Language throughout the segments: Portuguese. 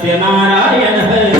સત્યનારાયણ હરે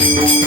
Força.